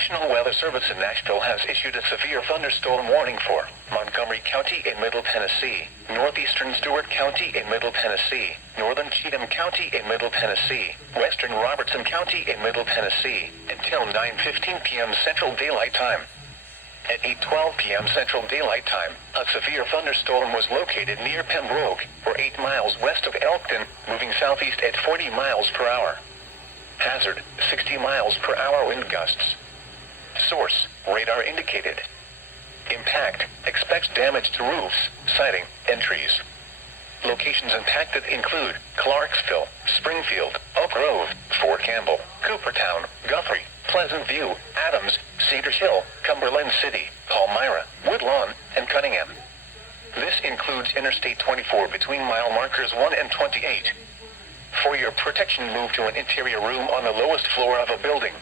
National Weather Service in Nashville has issued a severe thunderstorm warning for Montgomery County in Middle Tennessee, northeastern Stewart County in Middle Tennessee, northern Cheatham County in Middle Tennessee, western Robertson County in Middle Tennessee, until 9:15 p.m. Central Daylight Time. At 8:12 p.m. Central Daylight Time, a severe thunderstorm was located near Pembroke, or 8 miles west of Elkton, moving southeast at 40 miles per hour. Hazard, 60 miles per hour wind gusts. Source, radar indicated. Impact, expects damage to roofs, siding, and trees. Locations impacted include Clarksville, Springfield, Oak Grove, Fort Campbell, Coopertown, Guthrie, Pleasant View, Adams, Cedar Hill, Cumberland City, Palmyra, Woodlawn, and Cunningham. This includes Interstate 24 between mile markers 1 and 28. For your protection, move to an interior room on the lowest floor of a building.